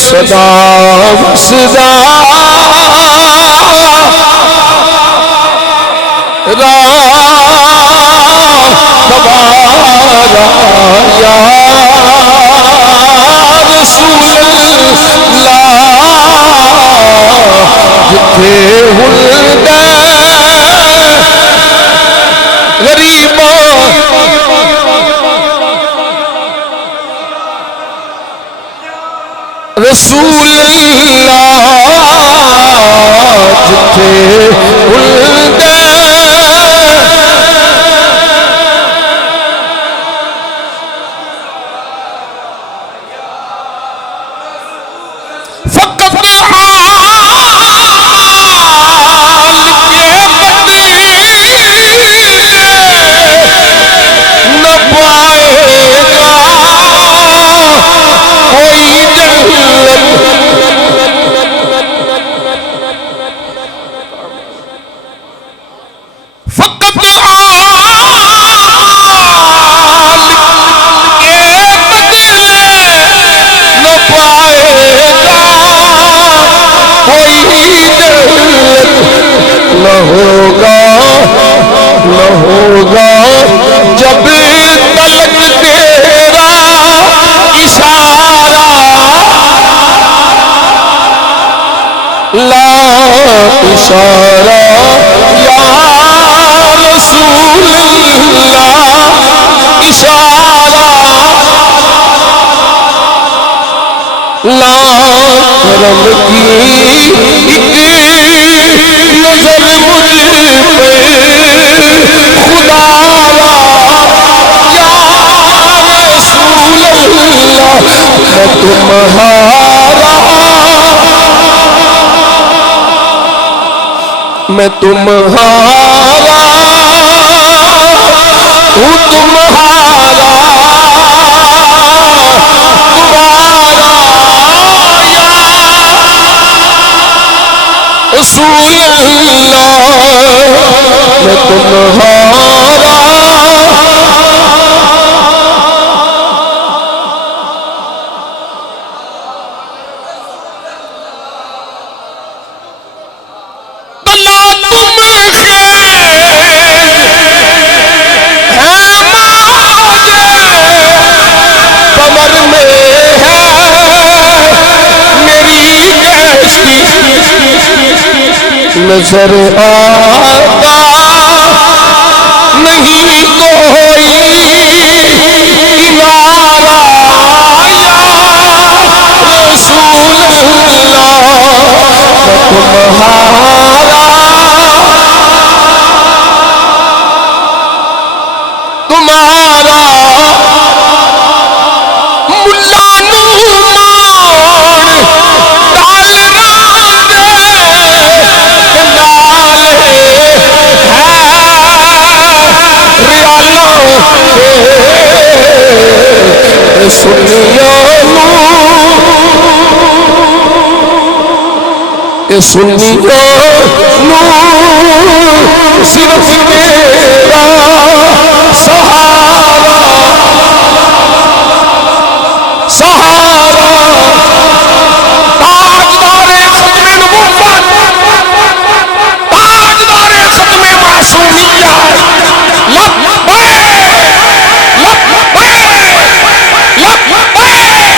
صدا صدا یا رسول اللہ جتھے ہلدے غریباں رسول اللہ جتھے ہلدے جب تلک تیرا اشارہ لا اشارہ یا رسول اللہ اشارہ لا کرم کی نظر مجھ پہ خدا میں تمہارا ہوں تمہارا یا رسول اللہ میں تمہارا نظر آتا نہیں کوئی کنارہ یا رسول اللہ تمہارا ملا سنیو نور صرف تیرا